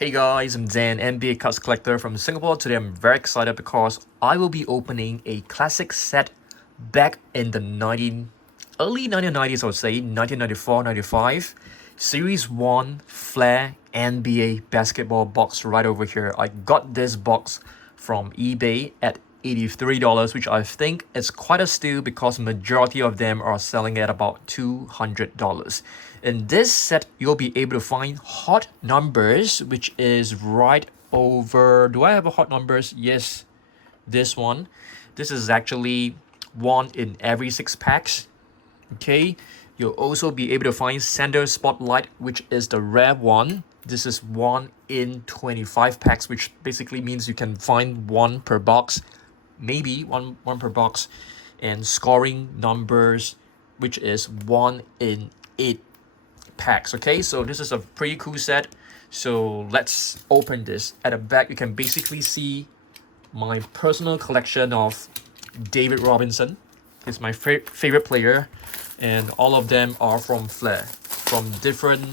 Hey guys, I'm Dan, NBA cards collector from Singapore. Today I'm very excited because I will be opening a classic set back in the early 1990s, I would say, 1994-95. Series 1 Flair NBA Basketball box right over here. I got this box from eBay at $83, which I think is quite a steal because majority of them are selling at about $200. In this set, you'll be able to find hot numbers, which is right over. Do I have a hot numbers? Yes, this one. This is actually one in every 6 packs. Okay, you'll also be able to find Center Spotlight, which is the rare one. This is 1 in 25 packs, which basically means you can find one per box, maybe one per box. And Scoring Numbers, which is 1 in 8 packs. Okay, so this is a pretty cool set. So let's open this. At the back, you can basically see my personal collection of David Robinson. He's my favorite player, and all of them are from Flair, from different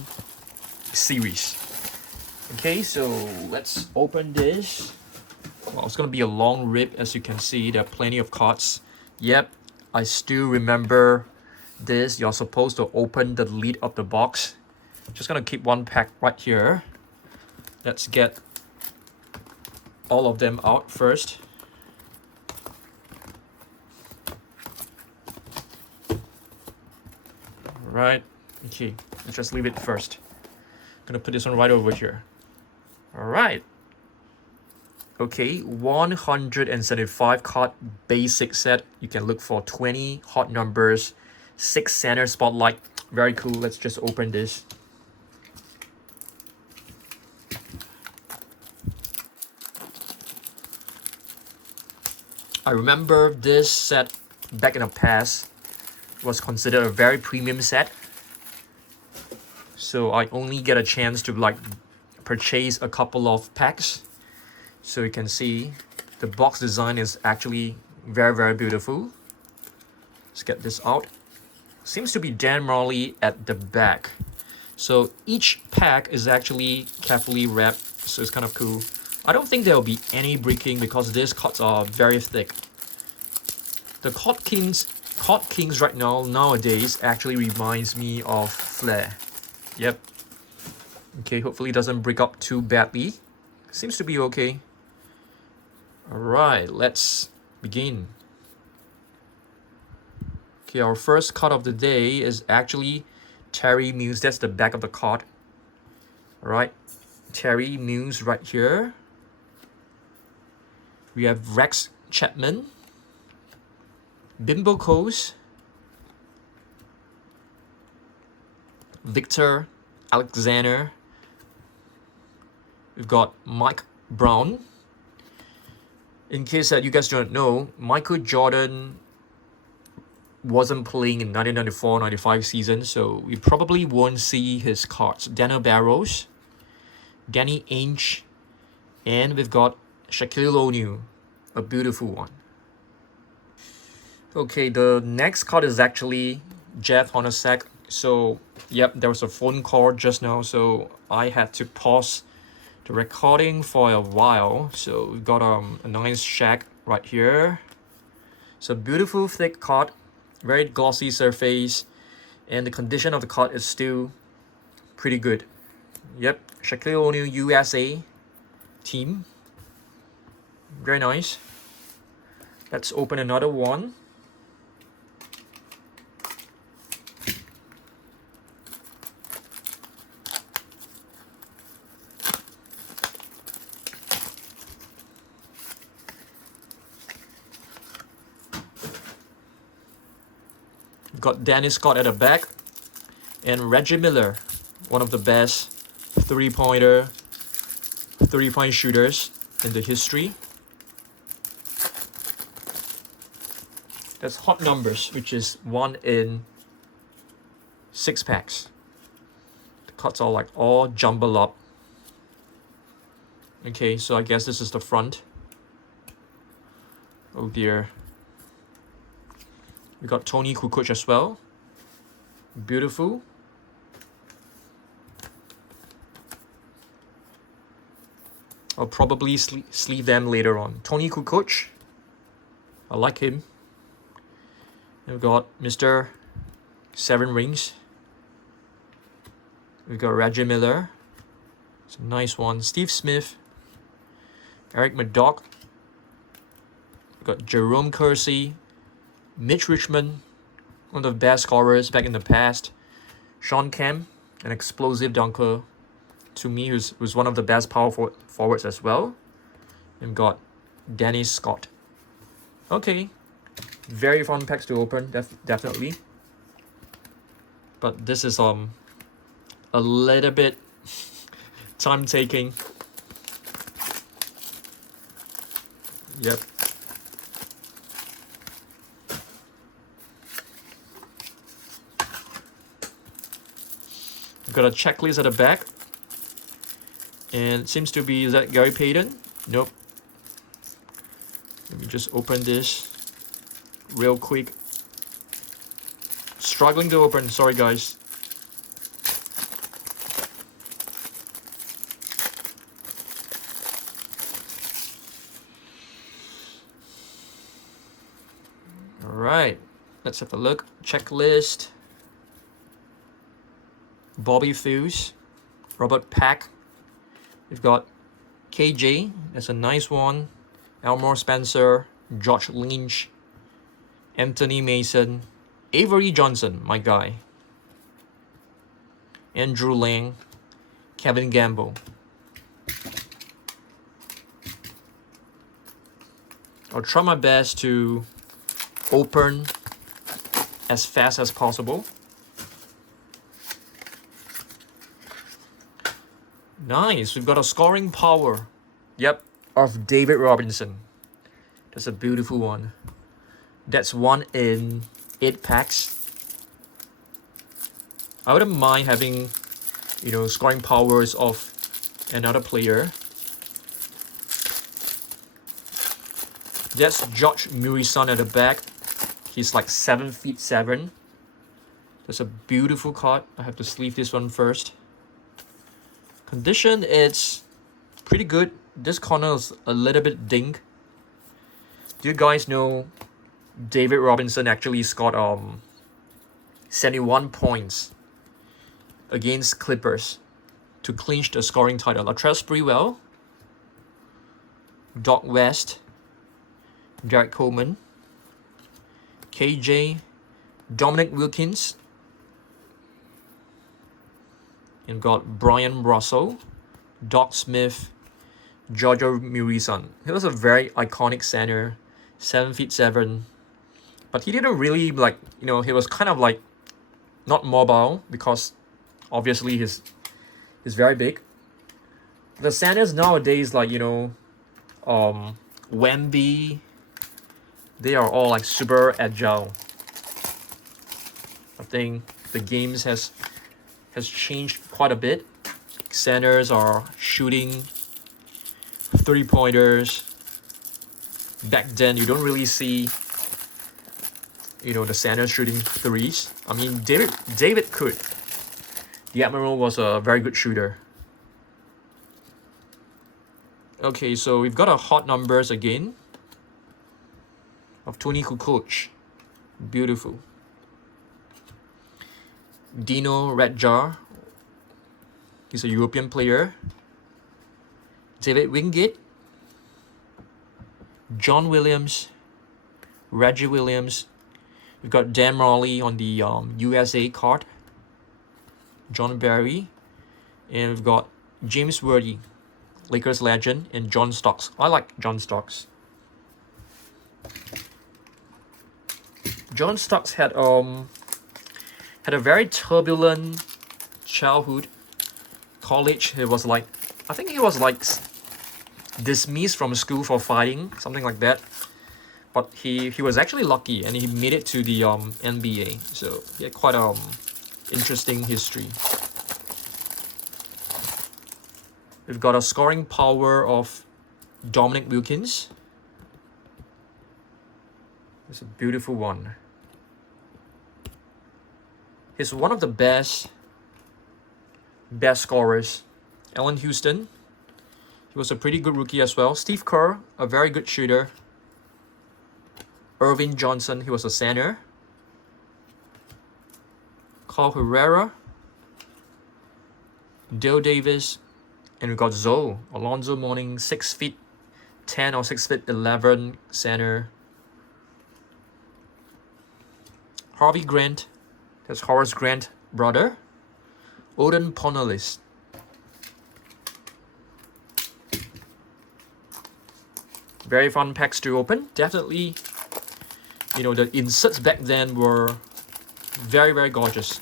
series. Okay, so let's open this. Well, it's gonna be a long rip, as you can see. There are plenty of cards. Yep, I still remember this. You're supposed to open the lid of the box. Just gonna keep one pack right here. Let's get all of them out first. Right, okay, let's just leave it first. Gonna put this one right over here. All right. Okay, 175 card basic set. You can look for 20 hot numbers, 6 center spotlight. Very cool. Let's just open this. I remember this set back in the past was considered a very premium set. So I only get a chance to purchase a couple of packs. So you can see the box design is actually very beautiful. Let's get this out. Seems to be Dan Marley at the back. So each pack is actually carefully wrapped, so it's kind of cool. I don't think there will be any breaking because these cards are very thick. The Card Kings right now, nowadays, actually reminds me of Flair. Yep. Okay, hopefully it doesn't break up too badly. Seems to be okay. Alright, let's begin. Okay, our first card of the day is actually Terry Mills. That's the back of the card. Alright, Terry Mills right here. We have Rex Chapman, Bimbo Coase, Victor Alexander. We've got Mike Brown. In case that you guys don't know, Michael Jordan wasn't playing in 1994-95 season, so we probably won't see his cards. Daniel Barros, Danny Ainge, and we've got Shaquille O'Neal, a beautiful one. Okay, the next card is actually Jeff Hornacek. So, yep, there was a phone call just now, so I had to pause the recording for a while. So we've got a nice Shaq right here. It's a beautiful thick card, very glossy surface, and the condition of the card is still pretty good. Yep, Shaquille O'Neal USA team. Very nice. Let's open another one. Got Dennis Scott at the back, and Reggie Miller, one of the best three-point shooters in the history. That's hot numbers, which is 1 in 6 packs. The cards are all jumbled up. Okay, so I guess this is the front. Oh dear. We got Tony Kukoc as well. Beautiful. I'll probably sleeve them later on. Tony Kukoc. I like him. We've got Mr. Seven Rings. We've got Reggie Miller. It's a nice one. Steve Smith. Eric Murdoch. We've got Jerome Kersey. Mitch Richmond, one of the best scorers back in the past. Sean Kemp, an explosive dunker. To me, who's one of the best power forwards as well. And got Dennis Scott. Okay, very fun packs to open, definitely. But this is a little bit time taking. Yep. Got a checklist at the back. And it seems to be, is that Gary Payton? Nope. Let me just open this real quick. Struggling to open, sorry guys. Alright, let's have a look. Checklist. Bobby Fuse, Robert Pack. We've got KJ, that's a nice one. Elmore Spencer, George Lynch, Anthony Mason, Avery Johnson, my guy. Andrew Lang, Kevin Gamble. I'll try my best to open as fast as possible. Nice, we've got a scoring power. Yep, of David Robinson. That's a beautiful one. That's 1 in 8 packs. I wouldn't mind having, scoring powers of another player. That's George Murison at the back. He's like 7'7". That's a beautiful card. I have to sleeve this one first. Condition, it's pretty good. This corner is a little bit dinged. Do you guys know David Robinson actually scored 71 points against Clippers to clinch the scoring title? Latrell Sprewell, Doc West, Derek Coleman, KJ, Dominic Wilkins, and got Brian Russell, Doc Smith, Giorgio Murison. He was a very iconic center, 7'7". But he didn't really he was kind of like not mobile because obviously he's very big. The centers nowadays, Wemby, they are all like super agile. I think the games has changed quite a bit. Centers are shooting 3-pointers. Back then, you don't really see, the centers shooting threes. I mean, David could. The Admiral was a very good shooter. Okay, so we've got our hot numbers again of Tony Kukoc. Beautiful. Dino Radjar. He's a European player. David Wingate. John Williams. Reggie Williams. We've got Dan Raleigh on the USA card. John Barry. And we've got James Worthy, Lakers legend, and John Stocks. I like John Stocks. John Stocks had a very turbulent childhood. College, I think he was dismissed from school for fighting, something like that. But he was actually lucky and he made it to the NBA. So he had quite interesting history. We've got a scoring power of Dominic Wilkins. It's a beautiful one. He's one of the best scorers. Allen Houston. He was a pretty good rookie as well. Steve Kerr, a very good shooter. Irvin Johnson, he was a center. Carl Herrera. Dale Davis. And we got Zoe. Alonzo Mourning, 6'10" or 6'11" center. Harvey Grant. That's Horace Grant brother. Odin Ponalis. Very fun packs to open. Definitely, you know, the inserts back then were very, very gorgeous.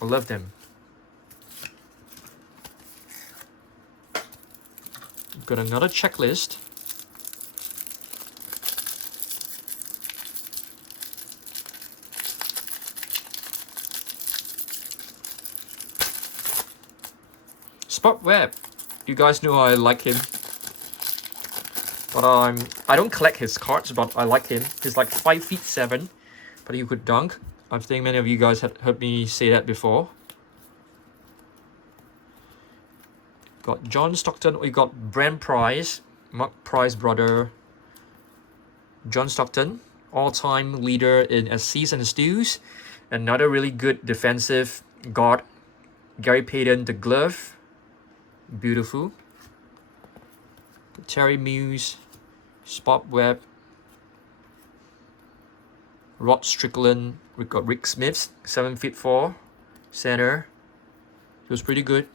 I love them. Got another checklist. Spot Webb. You guys know I like him. But I don't collect his cards, but I like him. He's like 5'7", but he could dunk. I think many of you guys have heard me say that before. Got John Stockton. We got Brent Price, Mark Price brother. John Stockton, all-time leader in assists and steals. Another really good defensive guard. Gary Payton, the glove. Beautiful. Terry Muse, Spot Webb, Rod Strickland. We got Rick Smith, 7'4", center. He was pretty good.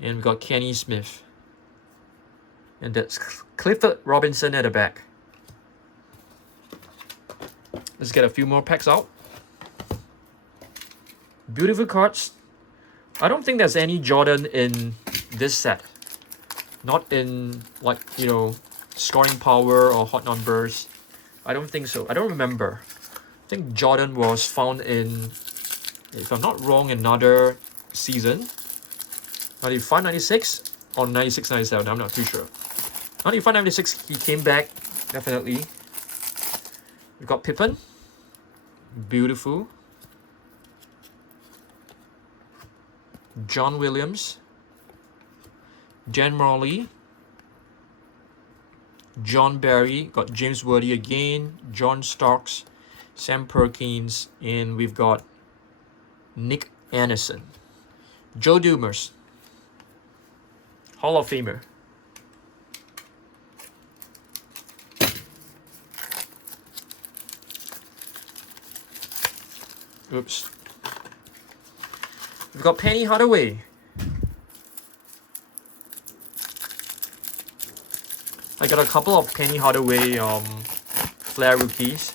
And we got Kenny Smith. And that's Clifford Robinson at the back. Let's get a few more packs out. Beautiful cards. I don't think there's any Jordan in this set. Not in, like, you know, scoring power or hot numbers. I don't think so. I don't remember. I think Jordan was found in, if I'm not wrong, another season. 95, 96 or 96, 97. I'm not too sure. 95, 96, he came back. Definitely. We got Pippen. Beautiful. John Williams. Jan Morley, John Barry, got James Worthy again, John Starks, Sam Perkins, and we've got Nick Anderson. Joe Dumars, Hall of Famer. Oops. We've got Penny Hardaway. I got a couple of Penny Hardaway Flair rookies.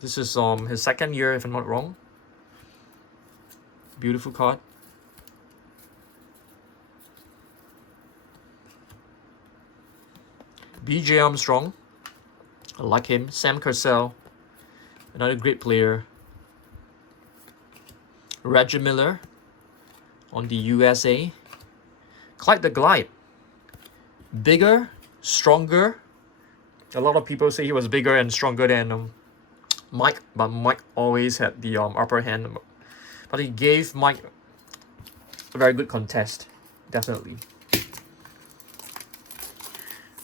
This is his second year, if I'm not wrong. Beautiful card. BJ Armstrong. I like him. Sam Cassell. Another great player. Reggie Miller on the USA. Clyde the Glide. Bigger, stronger. A lot of people say he was bigger and stronger than Mike, but Mike always had the upper hand. But he gave Mike a very good contest, definitely.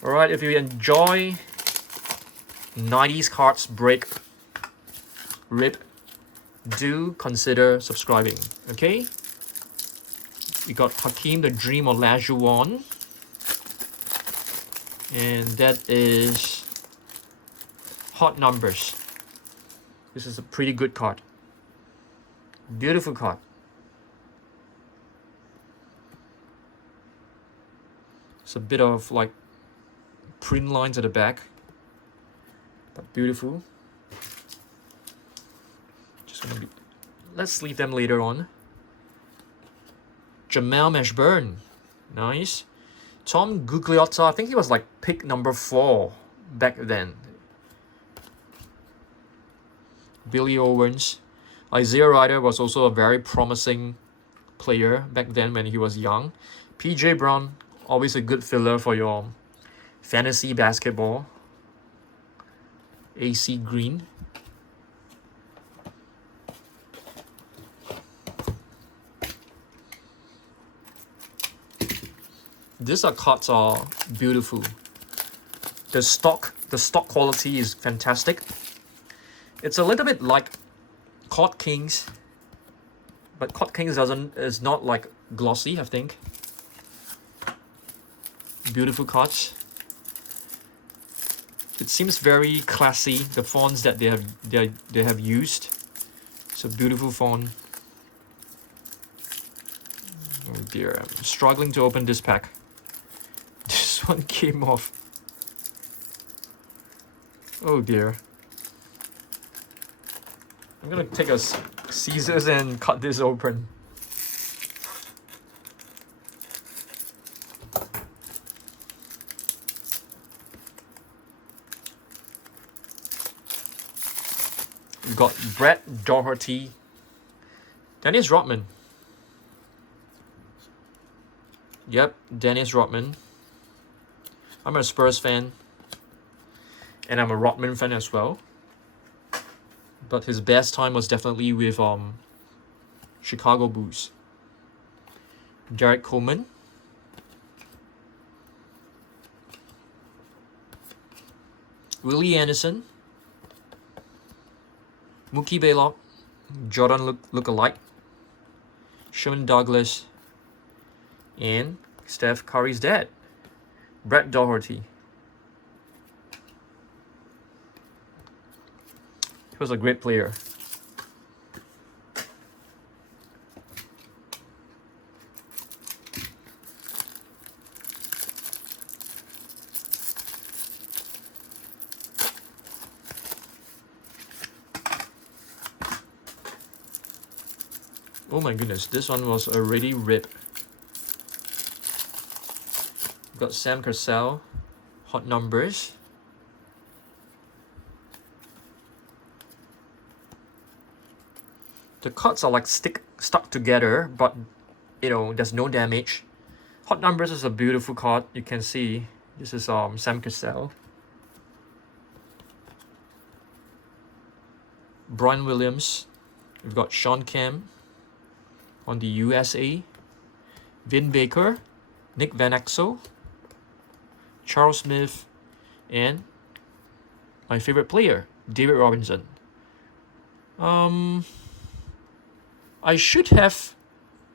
Alright, if you enjoy 90s cards break rip, do consider subscribing, okay? We got Hakeem the Dream Olajuwon. And that is hot numbers. This is a pretty good card. Beautiful card. It's a bit of like print lines at the back, but beautiful. Just gonna be. Let's leave them later on. Jamal Mashburn, nice. Tom Gugliotta, I think he was like pick number 4 back then. Billy Owens. Isaiah Ryder was also a very promising player back then when he was young. PJ Brown, always a good filler for your fantasy basketball. AC Green. These cards are beautiful. The stock quality is fantastic. It's a little bit like Court Kings, but Court Kings is not like glossy, I think. Beautiful cards. It seems very classy. The fonts that they have used. It's a beautiful font. Oh dear, I'm struggling to open this pack. This one came off. Oh dear. I'm gonna take a scissors and cut this open. We've got Brett Doherty, Dennis Rodman. Yep, Dennis Rodman. I'm a Spurs fan, and I'm a Rodman fan as well. But his best time was definitely with Chicago Bulls. Derek Coleman. Willie Anderson. Mookie Blaylock. Jordan look-alike. Sean Douglas. And Steph Curry's dad, Brett Doherty. He was a great player. Oh my goodness, this one was already ripped. Got Sam Cassell, hot numbers. The cards are like stuck together, but you know, there's no damage. Hot numbers is a beautiful card. You can see this is Sam Cassell. Brian Williams. We've got Sean Kemp on the USA. Vin Baker, Nick Van Exel, Charles Smith, and my favorite player, David Robinson. I should have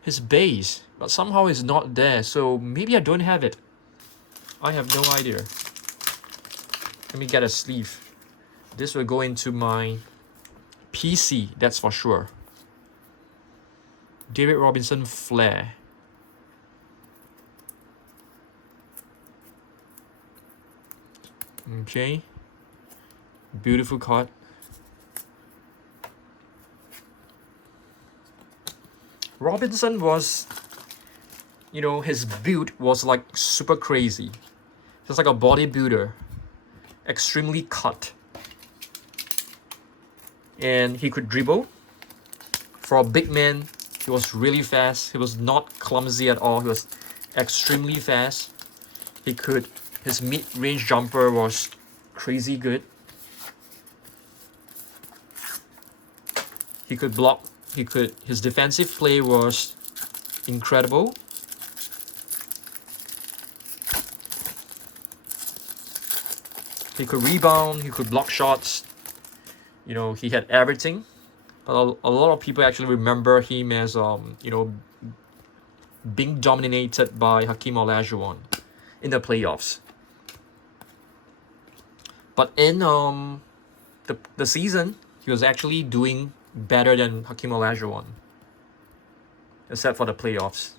his base, but somehow it's not there, so maybe I don't have it. I have no idea. Let me get a sleeve. This will go into my PC, that's for sure. David Robinson Flair. Okay, beautiful card. Robinson was, you know, his build was like super crazy. Just like a bodybuilder, extremely cut. And he could dribble. For a big man, he was really fast. He was not clumsy at all. He was extremely fast. His mid-range jumper was crazy good. He could block. His defensive play was incredible. He could rebound. He could block shots. You know, he had everything. But a lot of people actually remember him as you know, being dominated by Hakeem Olajuwon in the playoffs. But in the season, he was actually doing better than Hakeem Olajuwon, except for the playoffs,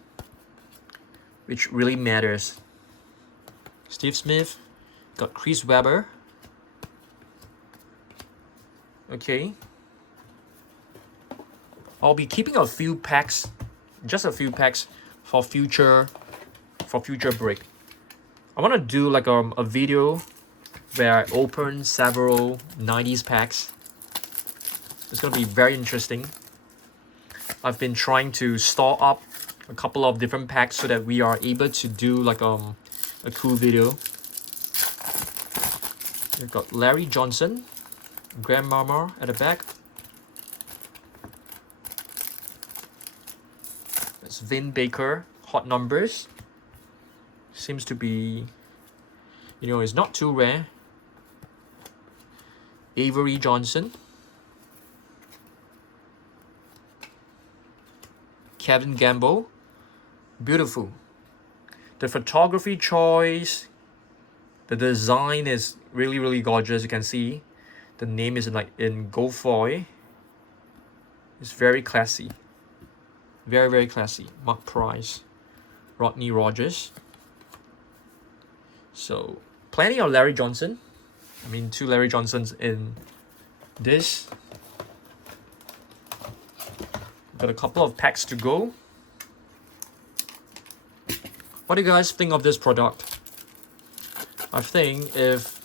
which really matters. Steve Smith, got Chris Webber. Okay. I'll be keeping a few packs, just a few packs for future break. I want to do like a video where I open several 90s packs. It's going to be very interesting. I've been trying to store up a couple of different packs so that we are able to do like a cool video. We've got Larry Johnson, Grandmama at the back. That's Vin Baker, hot numbers. Seems to be, it's not too rare. Avery Johnson. Kevin Gamble. Beautiful. The photography choice, the design is really, really gorgeous. You can see the name is in gold foil. It's very classy. Very, very classy. Mark Price. Rodney Rogers. So, plenty of Larry Johnson. I mean, 2 Larry Johnsons in this. Got a couple of packs to go. What do you guys think of this product? I think if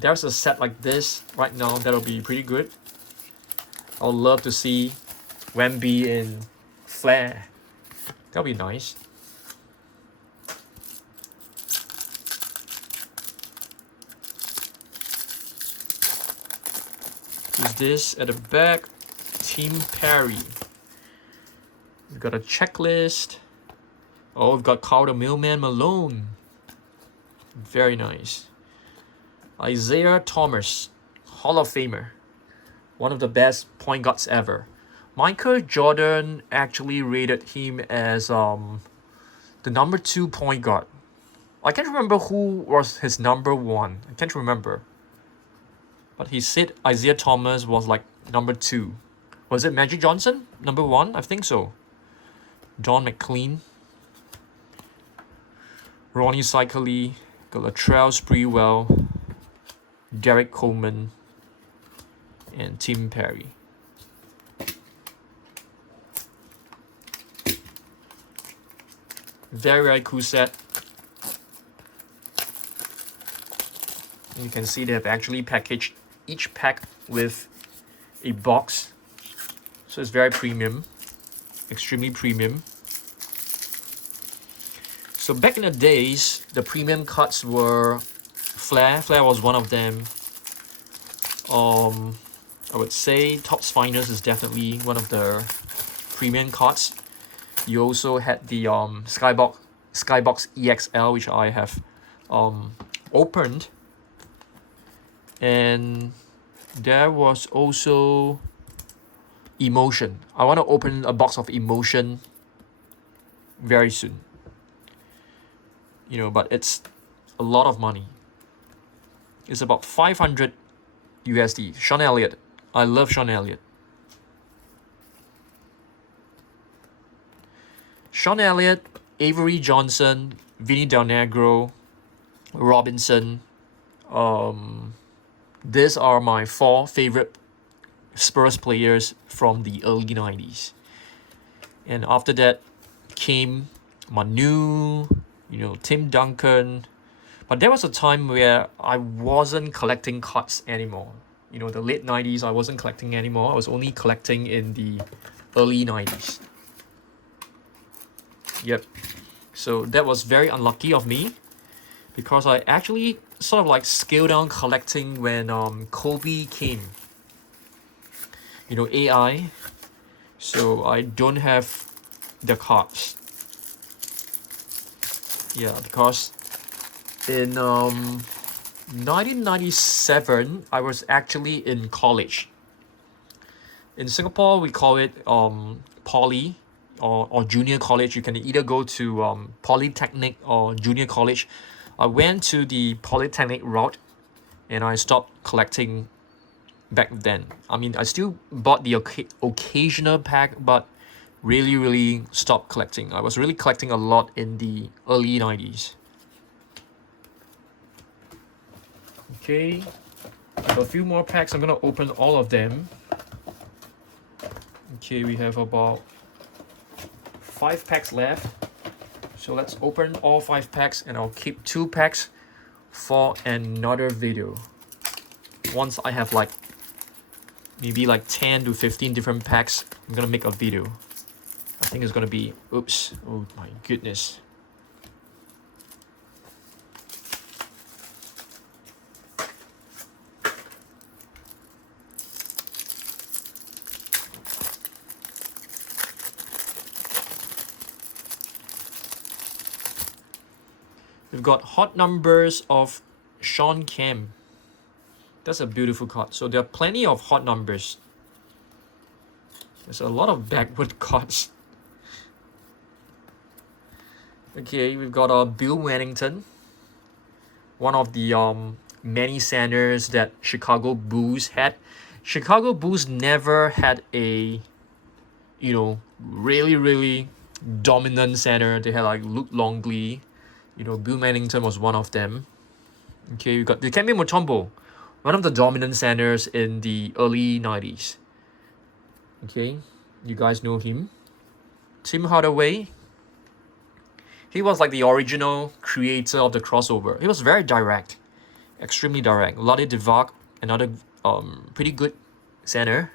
there's a set like this right now, that'll be pretty good. I would love to see Wemby in Flair. That'll be nice. Who's this at the back? Team Perry. We've got a checklist. Oh, we've got Carl the Mailman Malone. Very nice. Isaiah Thomas, Hall of Famer. One of the best point guards ever. Michael Jordan actually rated him as the number 2 point guard. I can't remember who was his number 1. I can't remember. But he said Isaiah Thomas was like number 2. Was it Magic Johnson? Number 1? I think so. John McLean. Ronnie Cycli. Latrell Sprewell. Derek Coleman. And Tim Perry. Very, very cool set. You can see they have actually packaged each pack with a box. So it's very premium. Extremely premium. So back in the days, the premium cards were Flair. Flair was one of them. I would say Topps Finest is definitely one of the premium cards. You also had the Skybox EXL, which I have opened. And there was also Emotion. I want to open a box of Emotion very soon. But it's a lot of money. It's about 500 USD. Sean Elliott. I love Sean Elliott. Sean Elliott, Avery Johnson, Vinny Del Negro, Robinson. These are my 4 favorite Spurs players from the early 90s. And after that came Manu, Tim Duncan. But there was a time where I wasn't collecting cards anymore. The late 90s, I wasn't collecting anymore. I was only collecting in the early 90s. Yep. So that was very unlucky of me, because I actually sort of scaled down collecting when Kobe came. AI. So I don't have the cards. Yeah, because in 1997, I was actually in college. In Singapore, we call it poly or junior college. You can either go to polytechnic or junior college. I went to the polytechnic route, and I stopped collecting back then. I mean, I still bought the occasional pack, but really stopped collecting. I was really collecting a lot in the early 90s. Okay, I have a few more packs. I'm gonna open all of them. Okay, we have about 5 packs left. So let's open all 5 packs, and I'll keep 2 packs for another video. Once I have maybe 10 to 15 different packs, I'm gonna make a video. I think it's gonna be, oops, oh my goodness. We've got hot numbers of Sean Kemp. That's a beautiful card. So there are plenty of hot numbers. There's a lot of backward cards. Okay, we've got Bill Wennington, one of the many centers that Chicago Bulls had. Chicago Bulls never had a, really dominant center. They had like Luke Longley. Bill Wennington was one of them. Okay, we got Dikembe Mutombo, one of the dominant centers in the early 90s. Okay, you guys know him. Tim Hardaway. He was like the original creator of the crossover. He was very direct, extremely direct. Lottie Divac, another pretty good center,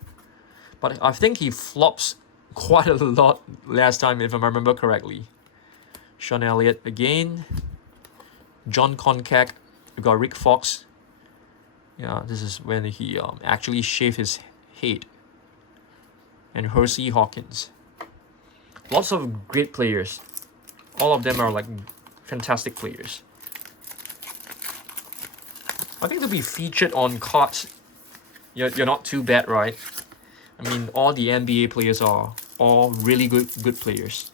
but I think he flops quite a lot last time, if I remember correctly. Sean Elliott again. John Koncak. We got Rick Fox. Yeah, this is when he actually shaved his head. And Hersey Hawkins. Lots of great players. All of them are like fantastic players. I think to be featured on cards, you're not too bad, right? I mean, all the NBA players are all really good players.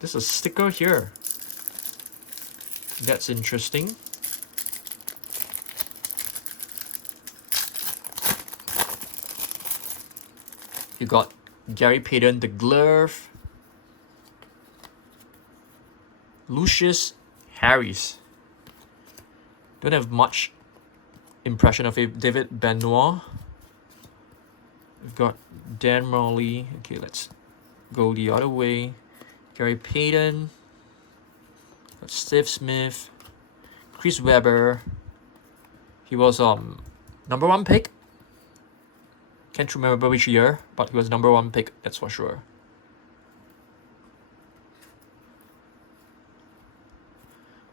There's a sticker here. That's interesting. You got Gary Payton, the glove. Lucius Harris. Don't have much impression of it. David Benoit. We've got Dan Morley. Okay, let's go the other way. Gary Payton. Got Steve Smith. Chris Webber. He was number 1 pick. Can't remember which year, but he was number 1 pick, that's for sure.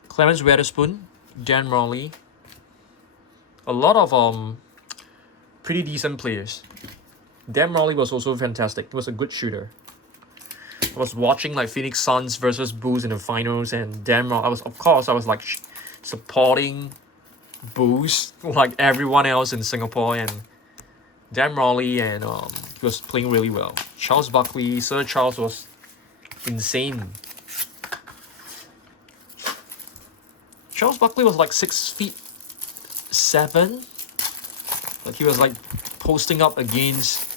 Clarence Weatherspoon, Dan Morley. A lot of pretty decent players. Dan Morley was also fantastic. He was a good shooter. I was watching like Phoenix Suns versus Bulls in the finals, and Dan Morley, I was like supporting Bulls like everyone else in Singapore, and Dan Morley, and he was playing really well. Charles Barkley, Sir Charles was insane. Charles Barkley was like 6'7". Like he was like posting up against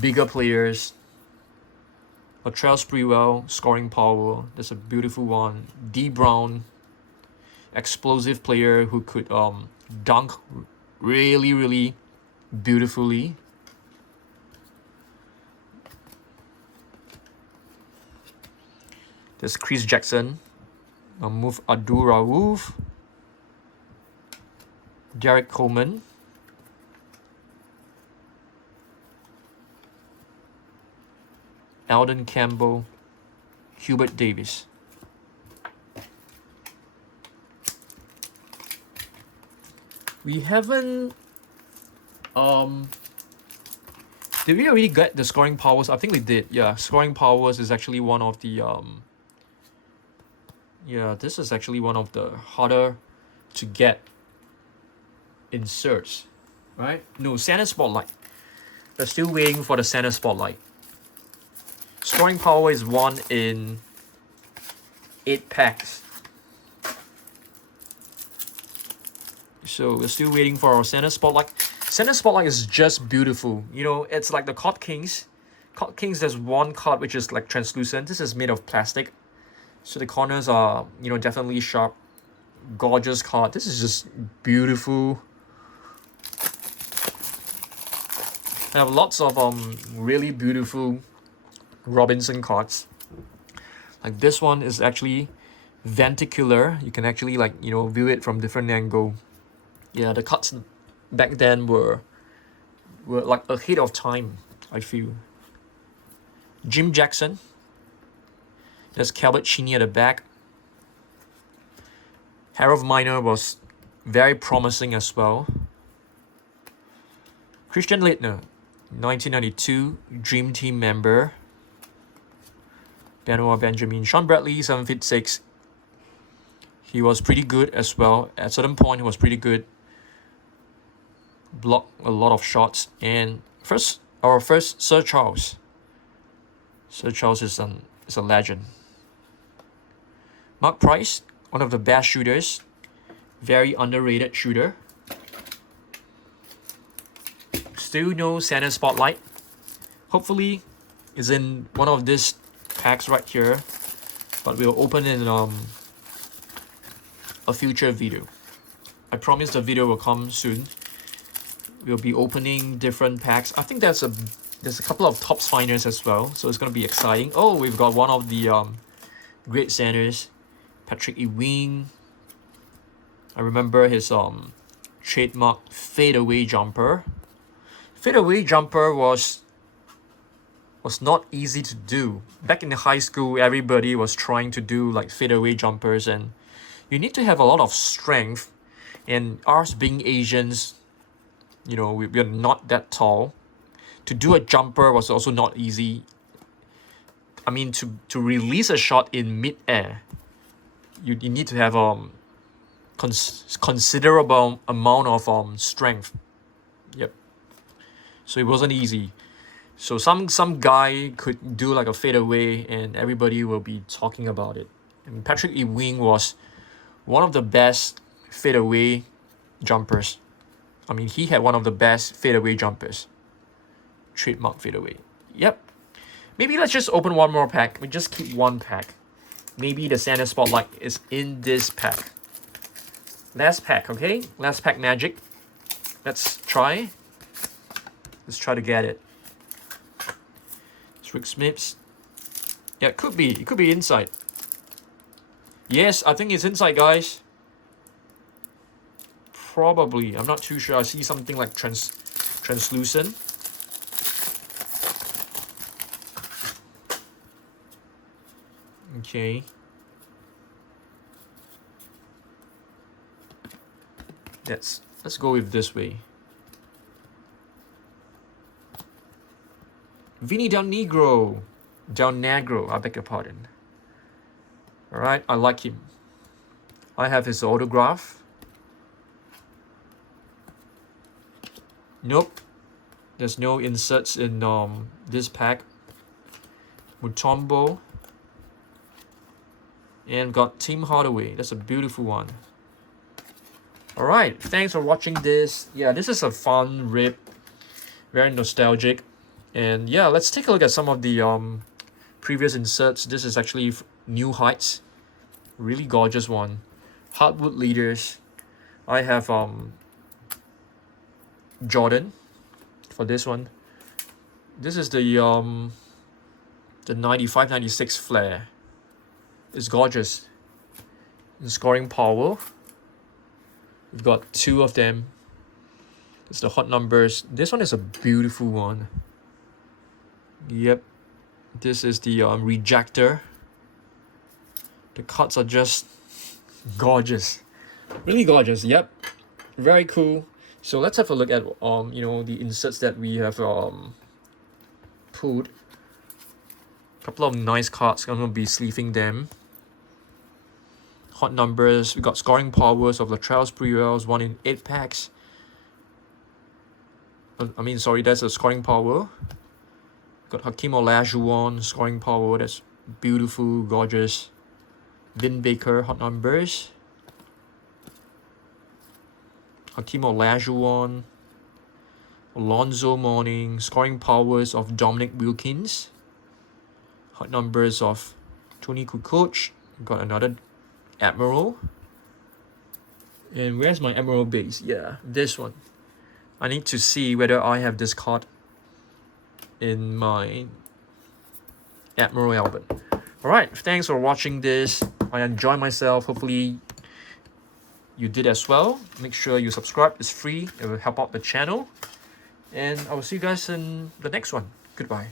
bigger players. Latrell Sprewell, scoring power. That's a beautiful one. D Brown, explosive player who could dunk really beautifully. There's Chris Jackson. Move Abdul Rauf. Derek Coleman. Alden Campbell. Hubert Davis. We haven't did we already get the scoring powers? I think we did. Yeah, scoring powers is actually one of the this is actually one of the harder to get inserts, right? No, center spotlight. We're still waiting for the center spotlight. Scoring power is 1 in 8 packs. So we're still waiting for our center spotlight. Center spotlight is just beautiful. It's like the Card Kings. Card Kings, there's one card which is like translucent. This is made of plastic. So the corners are, definitely sharp. Gorgeous card. This is just beautiful. I have lots of really beautiful Robinson cards. Like this one is actually venticular. You can actually view it from different angle. Yeah, the cards back then were like ahead of time, I feel. Jim Jackson. There's Calvert Cheney at the back. Harold Miner was very promising as well. Christian Laettner, 1992 Dream Team member. Benoit Benjamin. Sean Bradley, 7'6". He was pretty good as well. At a certain point, he was pretty good. Blocked a lot of shots. And our first Sir Charles. Sir Charles is a legend. Mark Price, one of the best shooters. Very underrated shooter. Still no center spotlight. Hopefully, it's in one of these packs right here. But we'll open in a future video. I promise the video will come soon. We'll be opening different packs. I think there's a couple of top finers as well, so it's gonna be exciting. Oh, we've got one of the great centers, Patrick Ewing. I remember his trademark fadeaway jumper. Fadeaway jumper was not easy to do. Back in the high school, everybody was trying to do like fadeaway jumpers, and you need to have a lot of strength. And us being Asians, you know, we're not that tall. To do a jumper was also not easy. I mean, to release a shot in mid-air, you need to have considerable amount of strength. Yep. So it wasn't easy. So some guy could do like a fadeaway, and everybody will be talking about it. And Patrick Ewing was one of the best fadeaway jumpers. I mean, he had one of the best fadeaway jumpers. Trademark fadeaway. Yep. Maybe let's just open one more pack. We just keep one pack. Maybe the center spotlight is in this pack. Last pack, okay? Last pack magic. Let's try. Let's try to get it. Rick Smiths. Yeah, it could be. It could be inside. Yes, I think it's inside, guys. Probably. I'm not too sure. I see something like translucent. Okay. Let's go with this way. Vinny Del Negro, I beg your pardon. Alright, I like him. I have his autograph. Nope. There's no inserts in this pack. Mutombo. And got Tim Hardaway. That's a beautiful one. Alright, thanks for watching this. Yeah, this is a fun rip. Very nostalgic. And yeah, let's take a look at some of the previous inserts. This is actually New Heights. Really gorgeous one. Hardwood Leaders. I have Jordan for this one. This is the 95-96 Flair. It's gorgeous. In scoring power. We've got two of them. It's the hot numbers. This one is a beautiful one. Yep. This is the rejector. The cuts are just gorgeous. Really gorgeous. Yep. Very cool. So let's have a look at you know, the inserts that we have pulled. A couple of nice cards. I'm gonna be sleeving them. Hot numbers. We got scoring powers of Latrell Sprewell's 1 in 8 packs. I mean, sorry, that's a scoring power. Got Hakeem Olajuwon, scoring power. That's beautiful, gorgeous. Vin Baker, hot numbers. Hakeem Olajuwon. Alonzo Mourning, scoring powers of Dominic Wilkins. Hot numbers of Tony Kukoc. Got another Admiral. And where's my Admiral base? Yeah, this one. I need to see whether I have this card in my Admiral album. Alright, thanks for watching this. I enjoy myself. Hopefully you did as well. Make sure you subscribe. It's free. It will help out the channel. And I will see you guys in the next one. Goodbye.